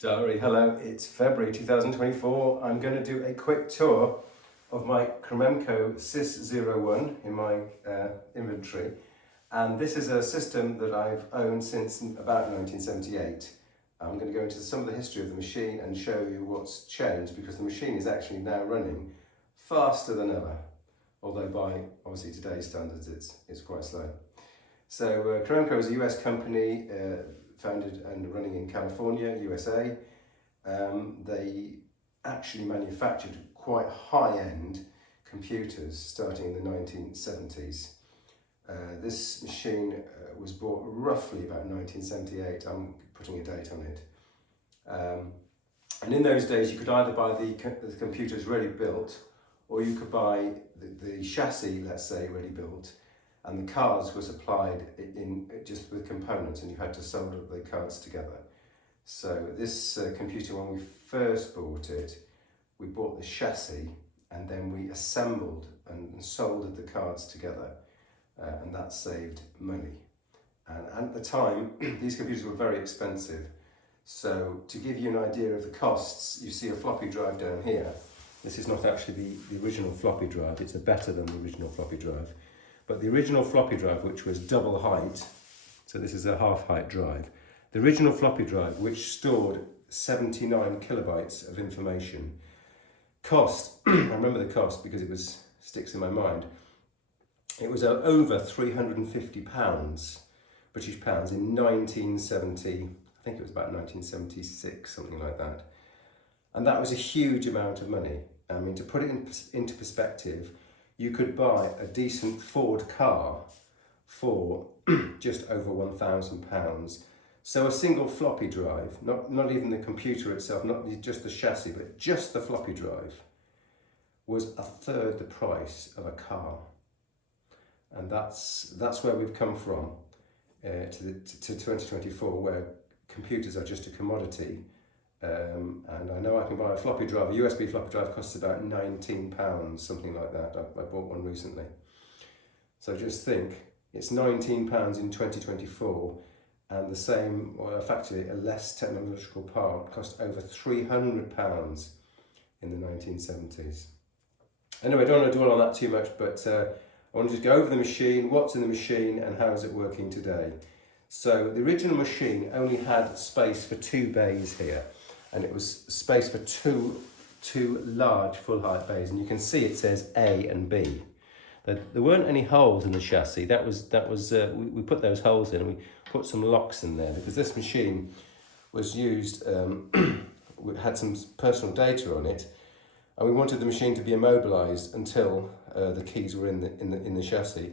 Diary, hello, it's February 2024. I'm going to do a quick tour of my Cromemco SYS01 in my inventory. And this is a system that I've owned since about 1978. I'm going to go into some of the history of the machine and show you what's changed, because the machine is actually now running faster than ever. Although by obviously today's standards it's quite slow. So Cromemco is a US company, founded and running in California, USA. They actually manufactured quite high-end computers starting in the 1970s. This machine was bought roughly about 1978. I'm putting a date on it. And in those days you could either buy the computers ready built, or you could buy the chassis, let's say, ready built, and the cards were supplied in just with components, and you had to solder the cards together. So this computer, when we first bought it, we bought the chassis and then we assembled and soldered the cards together, and that saved money. And at the time, these computers were very expensive. So to give you an idea of the costs, you see a floppy drive down here. This is not actually the original floppy drive, it's a better than the original floppy drive. But the original floppy drive, which was double height, so this is a half height drive, the original floppy drive, which stored 79 kilobytes of information, cost, I remember the cost because it sticks in my mind, it was over £350, British pounds, in 1970, I think it was about 1976, something like that. And that was a huge amount of money. I mean, to put it into perspective, you could buy a decent Ford car for just over £1,000. So a single floppy drive, not even the computer itself, not just the chassis, but just the floppy drive, was a third the price of a car. And that's where we've come from to 2024, where computers are just a commodity. And I know I can buy a floppy drive. A USB floppy drive costs about £19, something like that. I bought one recently. So just think, it's £19 in 2024, and the same, or effectively a less technological part, cost over £300 in the 1970s. Anyway, I don't want to dwell on that too much, but I want to just go over the machine, what's in the machine, and how is it working today. So the original machine only had space for 2 bays here, and it was space for two large full height bays, and you can see it says A and B. There weren't any holes in the chassis. We put those holes in, and we put some locks in there because this machine was used, had some personal data on it, and we wanted the machine to be immobilized until the keys were in the chassis,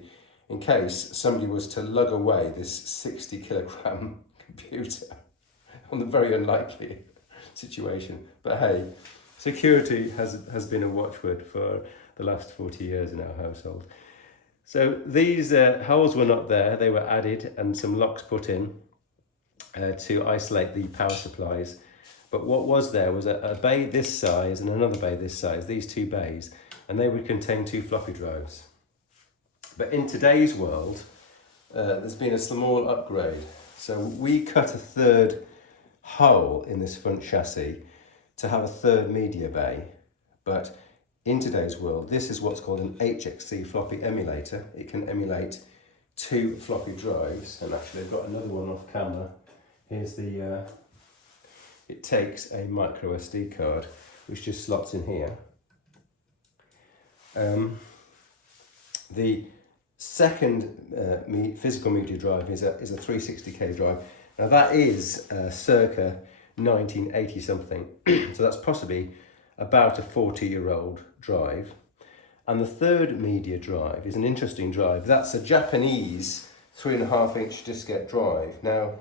in case somebody was to lug away this 60 kilogram computer on the very unlikely situation. But hey, security has been a watchword for the last 40 years in our household. So these holes were not there, they were added and some locks put in to isolate the power supplies. But what was there was a bay this size and another bay this size, these 2 bays, and they would contain 2 floppy drives. But in today's world, there's been a small upgrade. So we cut a 3rd hole in this front chassis to have a 3rd media bay. But in today's world, this is what's called an HXC floppy emulator. It can emulate 2 floppy drives, and actually I've got another one off camera. Here's the, it takes a micro SD card, which just slots in here. The second physical media drive is a 360K drive. Now that is circa 1980 something, so that's possibly about a 40-year-old drive. And the 3rd media drive is an interesting drive. That's a Japanese 3.5-inch diskette drive. Now,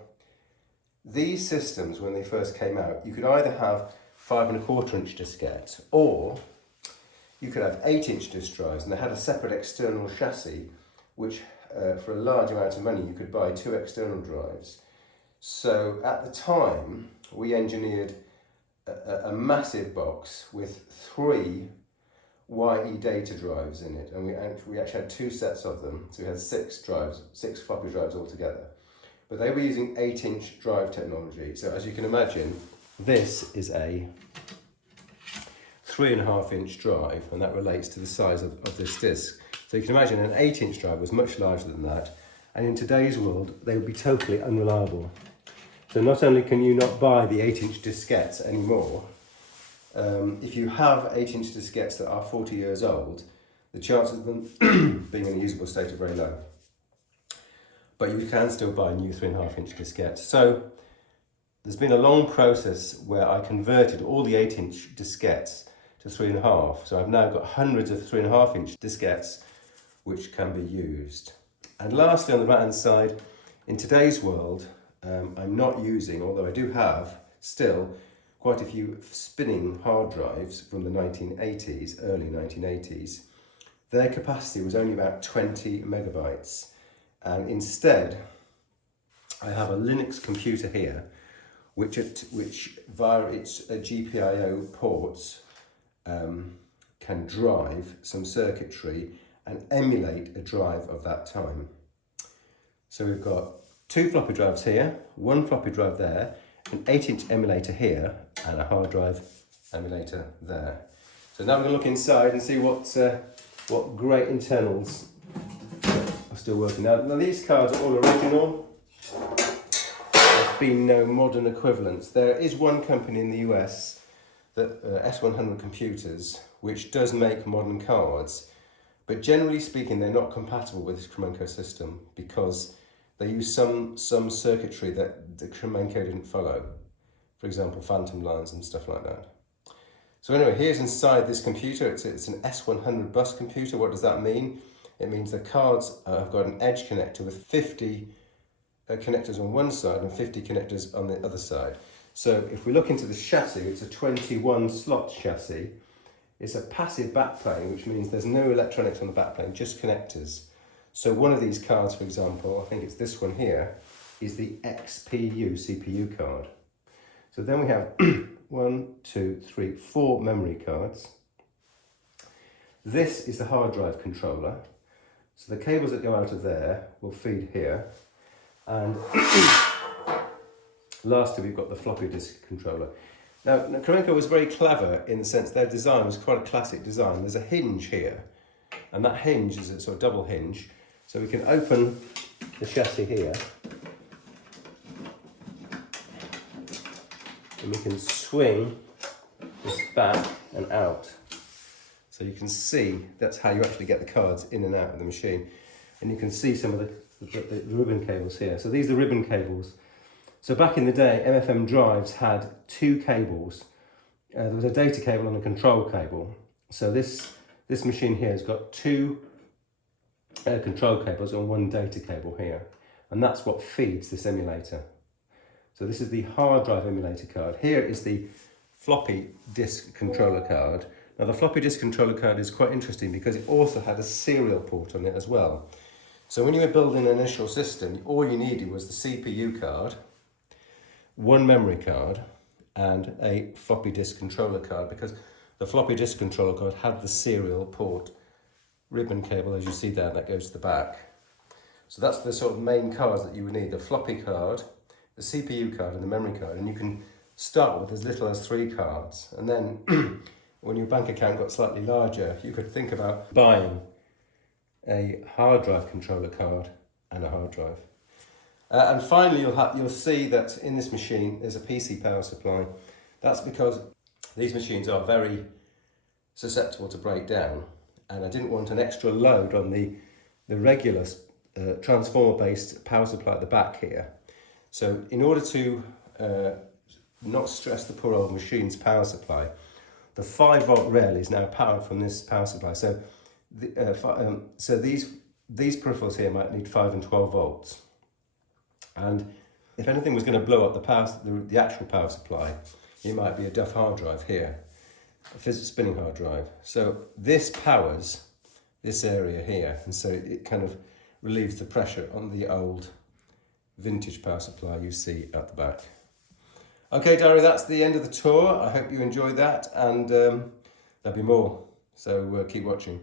these systems, when they first came out, you could either have 5.25-inch diskette, or you could have 8-inch disk drives, and they had a separate external chassis, which for a large amount of money you could buy 2 external drives. So at the time we engineered a massive box with 3 YE data drives in it, and we actually had 2 sets of them, so we had 6 floppy drives altogether. But they were using 8-inch drive technology, so as you can imagine, this is a 3.5-inch drive, and that relates to the size of this disc. So you can imagine an 8-inch drive was much larger than that, and in today's world they would be totally unreliable. So not only can you not buy the 8-inch diskettes anymore, if you have 8-inch diskettes that are 40 years old, the chances of them being in a usable state are very low. But you can still buy new 3.5-inch diskettes. So there's been a long process where I converted all the 8-inch diskettes to 3.5. So I've now got hundreds of 3.5-inch diskettes which can be used. And lastly, on the right-hand side, in today's world, I'm not using, although I do have still quite a few spinning hard drives from the 1980s, early 1980s. Their capacity was only about 20 megabytes. And instead, I have a Linux computer here, which via its GPIO ports can drive some circuitry and emulate a drive of that time. So we've got 2 floppy drives here, 1 floppy drive there, an 8-inch emulator here, and a hard drive emulator there. So now we're going to look inside and see what great internals are still working. Now these cards are all original. There's been no modern equivalents. There is one company in the US, that SYS01 Computers, which does make modern cards, but generally speaking they're not compatible with this Cromemco system because they use some circuitry that the Cromemco didn't follow. For example, phantom lines and stuff like that. So anyway, here's inside this computer. It's an SYS01 bus computer. What does that mean? It means the cards have got an edge connector with 50 connectors on one side and 50 connectors on the other side. So if we look into the chassis, it's a 21 slot chassis. It's a passive backplane, which means there's no electronics on the backplane, just connectors. So one of these cards, for example, I think it's this one here, is the XPU CPU card. So then we have 1, 2, 3, 4 memory cards. This is the hard drive controller. So the cables that go out of there will feed here. And lastly, we've got the floppy disk controller. Now, Cromemco was very clever in the sense their design was quite a classic design. There's a hinge here, and that hinge is a sort of double hinge. So we can open the chassis here, and we can swing this back and out. So you can see that's how you actually get the cards in and out of the machine. And you can see some of the ribbon cables here. So these are the ribbon cables. So back in the day, MFM drives had 2 cables. There was a data cable and a control cable. So this machine here has got 2 control cables and 1 data cable here. And that's what feeds this emulator. So this is the hard drive emulator card. Here is the floppy disk controller card. Now the floppy disk controller card is quite interesting because it also had a serial port on it as well. So when you were building an initial system, all you needed was the CPU card, 1 memory card, and a floppy disk controller card, because the floppy disk controller card had the serial port ribbon cable, as you see there, that goes to the back. So that's the sort of main cards that you would need: the floppy card, the CPU card, and the memory card. And you can start with as little as 3 cards. And then when your bank account got slightly larger, you could think about buying a hard drive controller card and a hard drive. And finally, you'll see that in this machine there's a PC power supply. That's because these machines are very susceptible to break down, and I didn't want an extra load on the regular transformer-based power supply at the back here. So in order to not stress the poor old machine's power supply, the 5-volt rail is now powered from this power supply. So these peripherals here might need 5 and 12 volts. And if anything was going to blow up the actual power supply, it might be a Duff hard drive here, a spinning hard drive. So this powers this area here, and so it kind of relieves the pressure on the old vintage power supply you see at the back. Okay, Diary, that's the end of the tour. I hope you enjoyed that, and there'll be more, so keep watching.